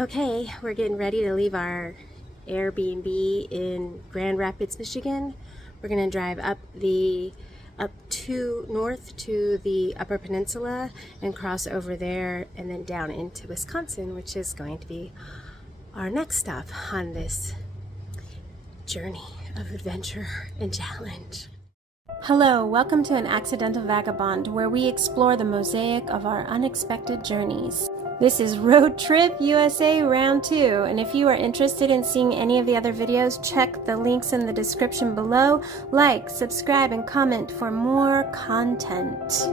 Okay, we're getting ready to leave our Airbnb in Grand Rapids, Michigan. We're gonna drive up to north to the Upper Peninsula and cross over there and then down into Wisconsin, which is going to be our next stop on this journey of adventure and challenge. Hello, welcome to An Accidental Vagabond, where we explore the mosaic of our unexpected journeys. This is Road Trip USA Round 2, and if you are interested in seeing any of the other videos, check the links in the description below. Like, subscribe, and comment for more content.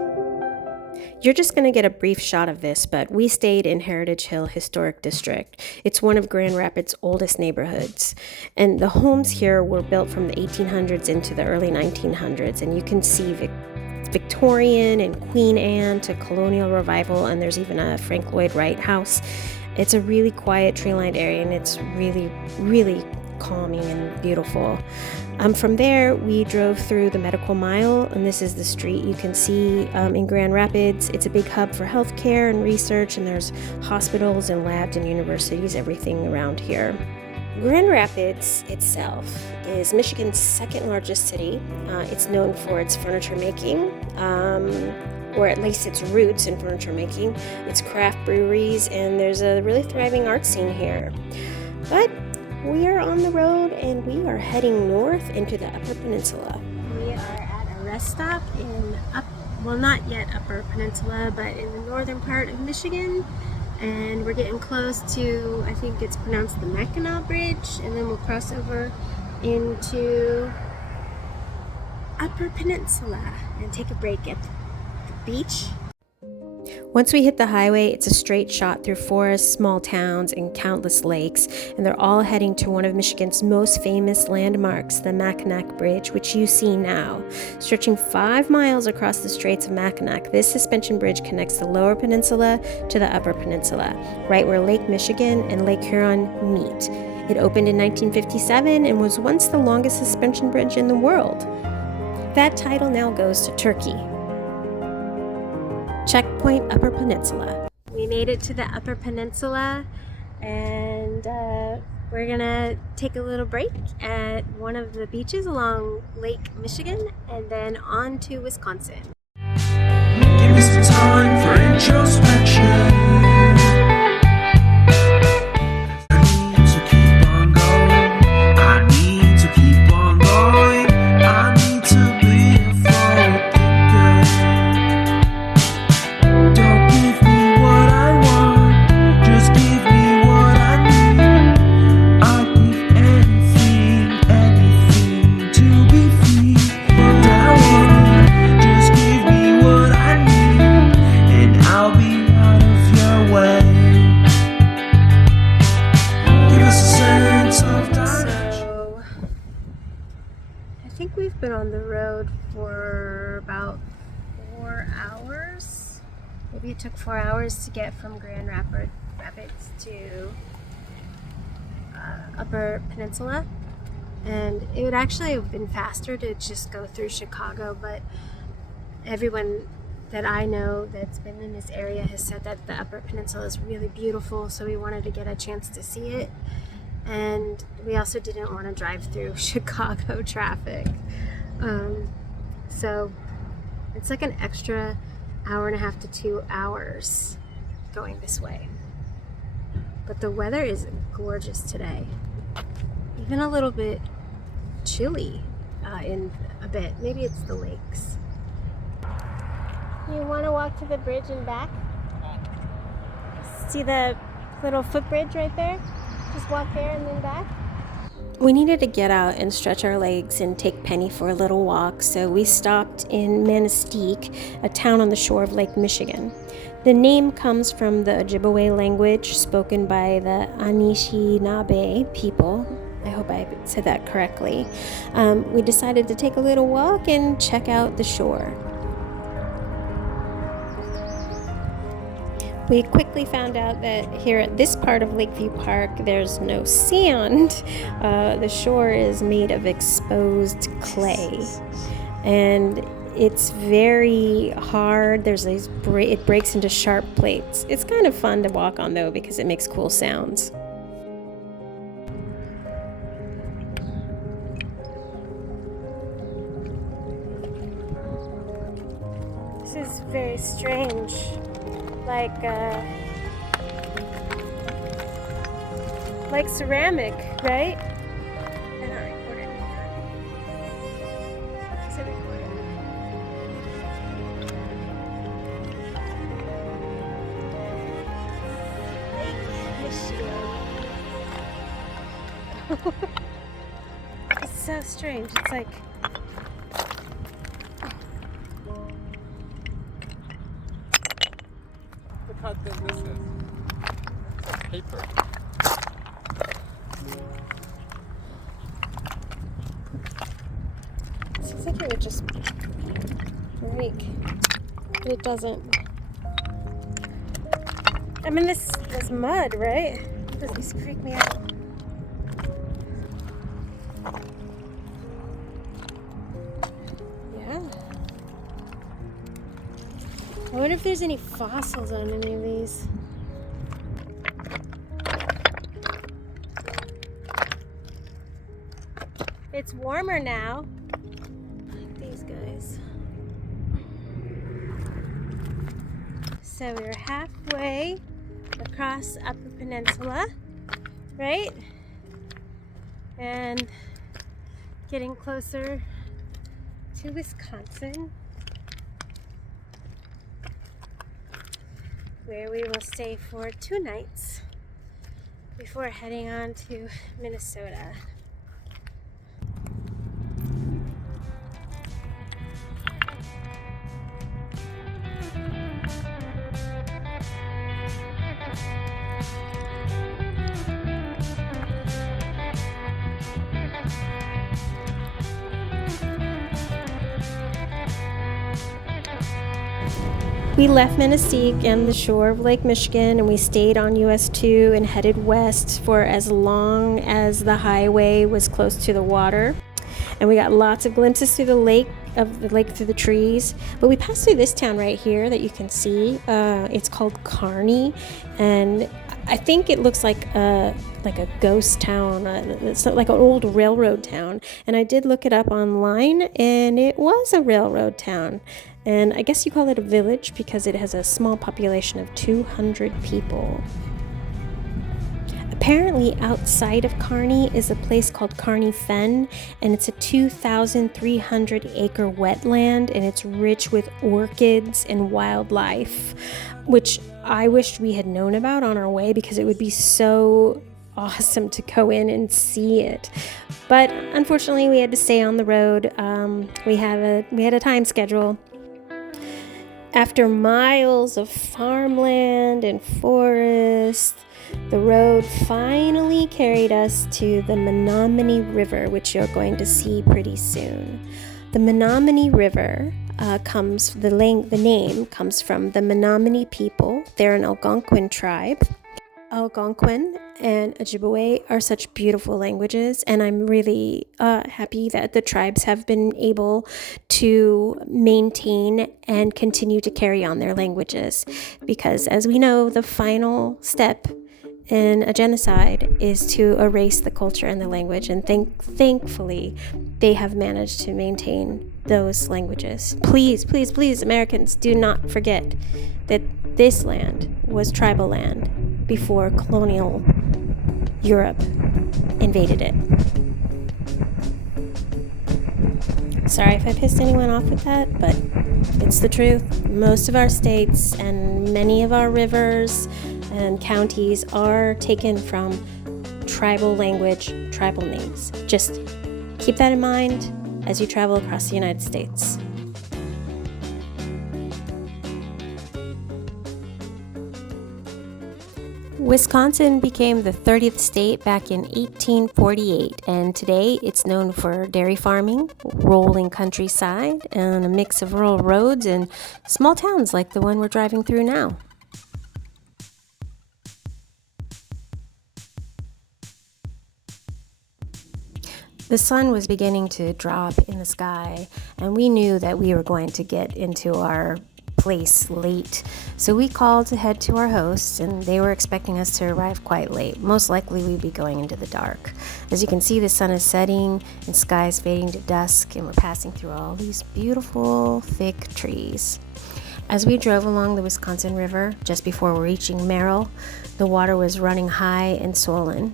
You're just going to get a brief shot of this, but we stayed in Heritage Hill Historic District. It's one of Grand Rapids' oldest neighborhoods, and the homes here were built from the 1800s into the early 1900s, and you can see Victorian and Queen Anne to colonial revival, and there's even a Frank Lloyd Wright house. It's a really quiet tree-lined area, and it's really calming and beautiful. From there, we drove through the Medical Mile, and this is the street you can see in Grand Rapids. It's a big hub for healthcare and research, and there's hospitals and labs and universities, everything around here. Grand Rapids itself is Michigan's second largest city. It's known for its furniture making, or at least its roots in furniture making, its craft breweries, and there's a really thriving art scene here. But we are on the road and we are heading north into the Upper Peninsula. We are at a rest stop in not yet Upper Peninsula, but in the northern part of Michigan. And we're getting close to, I think it's pronounced the Mackinac Bridge, and then we'll cross over into Upper Peninsula and take a break at the beach. Once we hit the highway, it's a straight shot through forests, small towns, and countless lakes, and they're all heading to one of Michigan's most famous landmarks, the Mackinac Bridge, which you see now. Stretching 5 miles across the Straits of Mackinac, this suspension bridge connects the Lower Peninsula to the Upper Peninsula, right where Lake Michigan and Lake Huron meet. It opened in 1957 and was once the longest suspension bridge in the world. That title now goes to Turkey. Checkpoint Upper Peninsula. We made it to the Upper Peninsula, and we're gonna take a little break at one of the beaches along Lake Michigan and then on to Wisconsin. Give me some time for introspection. I think we've been on the road for about 4 hours. Maybe it took 4 hours to get from Grand Rapids to Upper Peninsula, and it would actually have been faster to just go through Chicago, but everyone that I know that's been in this area has said that the Upper Peninsula is really beautiful, so we wanted to get a chance to see it. And we also didn't want to drive through Chicago traffic. So it's like an extra 1.5 to 2 hours going this way. But the weather is gorgeous today. Even a little bit chilly in a bit. Maybe it's the lakes. You want to walk to the bridge and back? See the little footbridge right there? Just walk there and then back. We needed to get out and stretch our legs and take Penny for a little walk, so we stopped in Manistee, a town on the shore of Lake Michigan. The name comes from the Ojibwe language spoken by the Anishinaabe people. I hope I said that correctly. We decided to take a little walk and check out the shore. We quickly found out that here at this part of Lakeview Park, there's no sand. The shore is made of exposed clay. And it's very hard. There's these it breaks into sharp plates. It's kind of fun to walk on though because it makes cool sounds. This is very strange, like ceramic, right? I'm not recording. Is it recording? It's so strange. It's like Look how thin this is. It's like paper. it seems like it would just break, but it doesn't. I mean, this mud, right? This freak me out. Yeah. I wonder if there's any fossils on any of these. It's warmer now. Like these guys. So we're halfway across Upper Peninsula, right? And getting closer to Wisconsin, where we will stay for 2 nights before heading on to Minnesota. We left Minnesota and the shore of Lake Michigan, and we stayed on US 2 and headed west for as long as the highway was close to the water. And we got lots of glimpses through the lake through the trees. But we passed through this town right here that you can see. It's called Kearney, and I think it looks like a ghost town. It's like an old railroad town. And I did look it up online, and it was a railroad town. And I guess you call it a village because it has a small population of 200 people. Apparently outside of Kearney is a place called Kearney Fen, and it's a 2,300 acre wetland, and it's rich with orchids and wildlife, which I wished we had known about on our way because it would be so awesome to go in and see it. But unfortunately we had to stay on the road. We had a time schedule. After miles of farmland and forest, the road finally carried us to the Menominee River, which you're going to see pretty soon. The Menominee River the name comes from the Menominee people. They're an Algonquin tribe. Algonquin and Ojibwe are such beautiful languages, and I'm really happy that the tribes have been able to maintain and continue to carry on their languages, because as we know, the final step in a genocide is to erase the culture and the language, and thankfully they have managed to maintain those languages. Please, please, please, Americans, do not forget that this land was tribal land before colonial Europe invaded it. Sorry if I pissed anyone off with that, but it's the truth. Most of our states and many of our rivers and counties are taken from tribal language, tribal names. Just keep that in mind as you travel across the United States. Wisconsin became the 30th state back in 1848, and today it's known for dairy farming, rolling countryside, and a mix of rural roads and small towns like the one we're driving through now. The sun was beginning to drop in the sky, and we knew that we were going to get into our place late. So we called to head to our hosts, and they were expecting us to arrive quite late. Most likely we'd be going into the dark. As you can see, the sun is setting and sky is fading to dusk, and we're passing through all these beautiful, thick trees. As we drove along the Wisconsin River, just before reaching Merrill, the water was running high and swollen.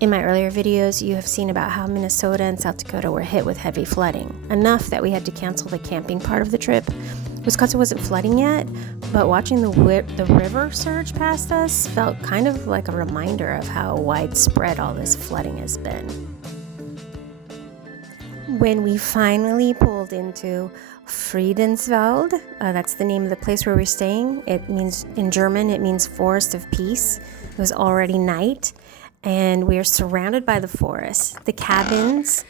In my earlier videos, you have seen about how Minnesota and South Dakota were hit with heavy flooding, enough that we had to cancel the camping part of the trip. Wisconsin wasn't flooding yet, but watching the river surge past us felt kind of like a reminder of how widespread all this flooding has been. When we finally pulled into Friedenswald, that's the name of the place where we're staying. It means, in German, it means forest of peace. It was already night, and we are surrounded by the forest. The cabins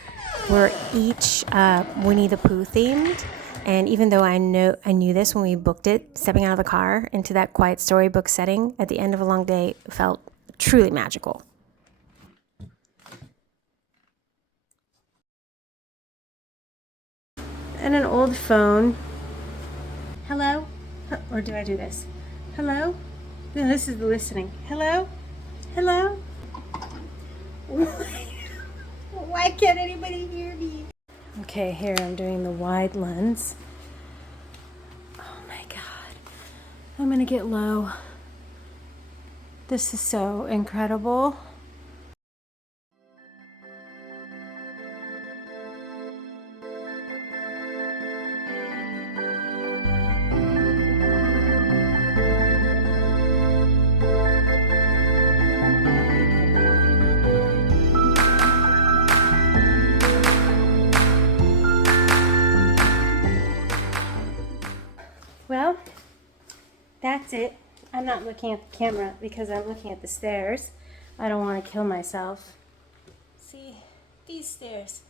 were each Winnie the Pooh themed, and even though I knew this when we booked it, stepping out of the car into that quiet storybook setting at the end of a long day felt truly magical. And an old phone. Hello? Or do I do this? Hello? No, this is the listening. Hello? Hello? Why can't anybody hear me? Okay, here I'm doing the wide lens. Oh my god. I'm gonna get low. This is so incredible. Well, that's it. I'm not looking at the camera because I'm looking at the stairs. I don't want to kill myself. See, these stairs.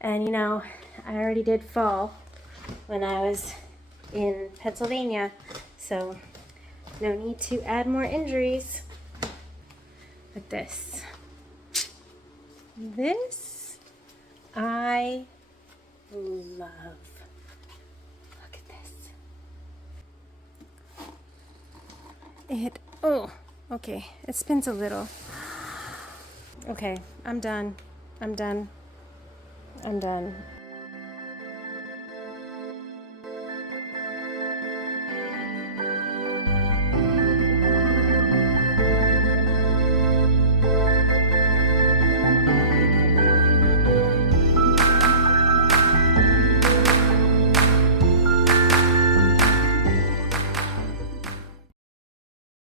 And you know, I already did fall when I was in Pennsylvania, so no need to add more injuries. Like this. This I love. Okay, it spins a little. Okay, I'm done.